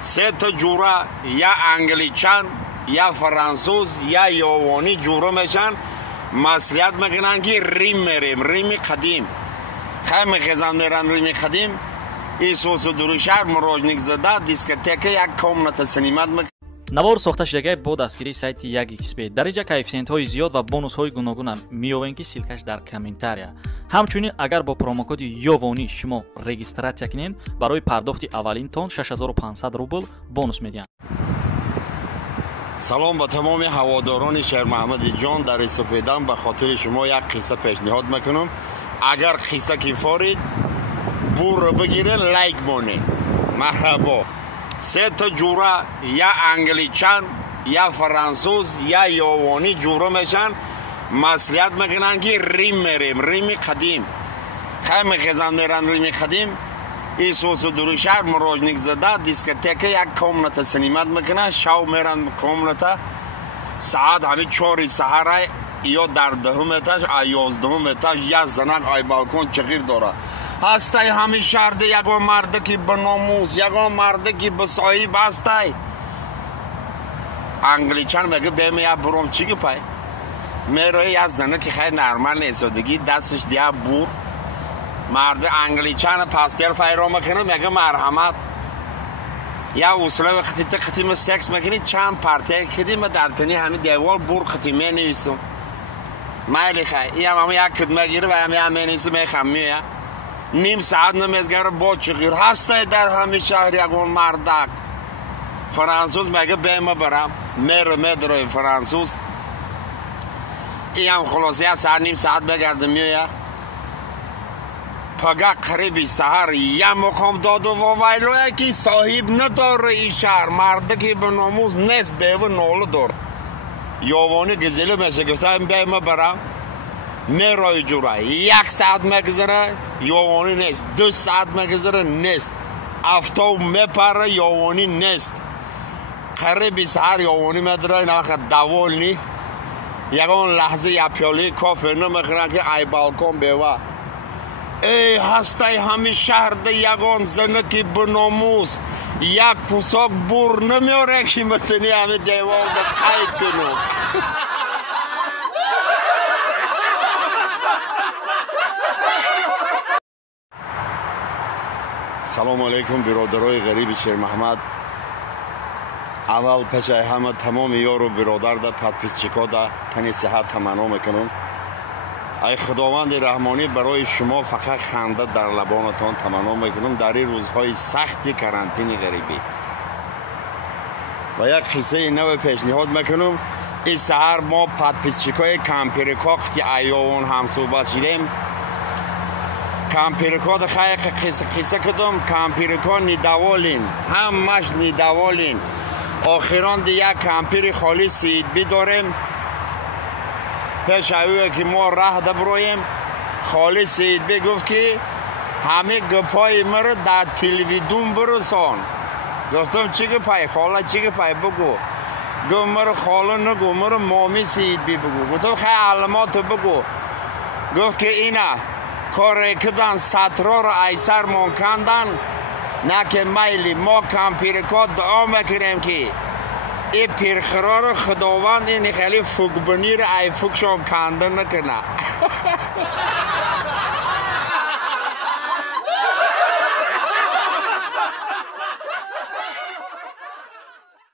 سه تا جوره یا انگلیچن یا فرانسوز یا یوانی جوره میشن مسئولیت میکنن که ریم میریم ریم قدیم خیلی میخیزن میرن ریم قدیم این سوس و دروشهر مراجنک زده دیسکتیک یک کامنت سینیمت میکنن. навор сохта шудагии бо дастгирии сайти Yagxp дараҷа коэффициентҳои зиёд ва бонусҳои гуногунам меёбем ки силкаш дар комментария. ҳамчунин агар бо промокоди ёвонӣ шумо регистратсия кунед барои пардохти аввалинтон 6500 рубл бонус медиҳанд. салом ба тамоми ҳаводорони шермаҳмади ҷон дар исопедан ба хотири шумо як қисса пешниҳод мекунам. агар қисса ки форид бурро бигирен лайк монед. марҳабо. سه تا جوره یا انگلیچن یا فرانسوز یا یوانی جوره میشن مسئولیت میکنن که ریم میریم ریم قدیم خیلی میخیزن میرن ریم قدیم این سوس و دروشهر مراجنک زده دیسکتیک یک کامنت سینیمت میکنن شو میرن کامنت ساعت همین 4 سحر یا در دهم اتاج 11 اتاج یا زنک آی بالکن چغیر داره هستای همین شهرده یکو مرده که به ناموس یکو مرده که به صاحب هستای انگلیچن میگه بهم یا بروم چی که پای میروی یا زنه که خیلی نرمال نیست دیگه دستش دیا بور مرده انگلیچن پاستر فایرو میکنه میگه مرحمت یا اصلا وقتی تقتیم سکس میکنی چند پارتی کدیم در تنی همین دیوال بور ختیمه نیستم مایلی خیلی یا ماما یک کدمه گیره و همین نیستم میخممیه نیم ساعت نمیزگره با چغیر هسته در همین شهر یکون مردک فرانسوز میگه بهم برم میدروی فرانسوز این خلاصی از ساعت نیم ساعت بگرده میویه پگه قریبی سهر یه مقام داد و وایلویه که صاحب نداره این شهر مرده که به ناموز نیست بیوه نولو دار یوانی گزیله میشه گفته بهم برم میروی جوره 1 ساعت میگذره یوانی نیست 2 ساعت میگذره نیست افتو میپره یوانی نیست قریبی سهر یوانی میدره این وقت دوال نی یکان لحظه یا پیاله کافه نمیخورن که ای بالکن بیوه ای هسته همین شهر ده یکان زنه که بناموس یک کساک بور نمیاره که متنی همین دیوال ده قید کنو سلام علیکم برادرای غریب شیر محمد. اول پیش همه تمام یار و برادر ده پادپیسچیکا ده تنی صحت تمنا میکنم. ای خداوند رحمانی برای شما فقط خنده در لبانتان تمنا میکنم در این روزهای سختی کرانتین غریبی. و یک قصه نو پیشنهاد میکنم. این سحر ما پادپیسچیکای کامپیریکا که ایوان هم صحبت شدیم کامپیریکا ده خیلی قصه کدام کامپیریکا نیدوالین همش نیدوالین آخران ده یک کامپیری خالی سید بی داریم پیش اویه که ما راه ده برویم خالی سید بی گفت که همه گپای مرا در تلویزیون برسان گفتم چی گپای خاله چی گپای بگو گفت مرا خاله نگو مرا مامی سید بی بگو گفتم خیلی علامات بگو گفت که اینا کار کدن سطرها را ایسر من کندن نه که میلی ما کامپیریکا دعا میکنیم که این پیرخرا را خداوند این خیلی فوق بنیر ای فوقشان کنده نکنه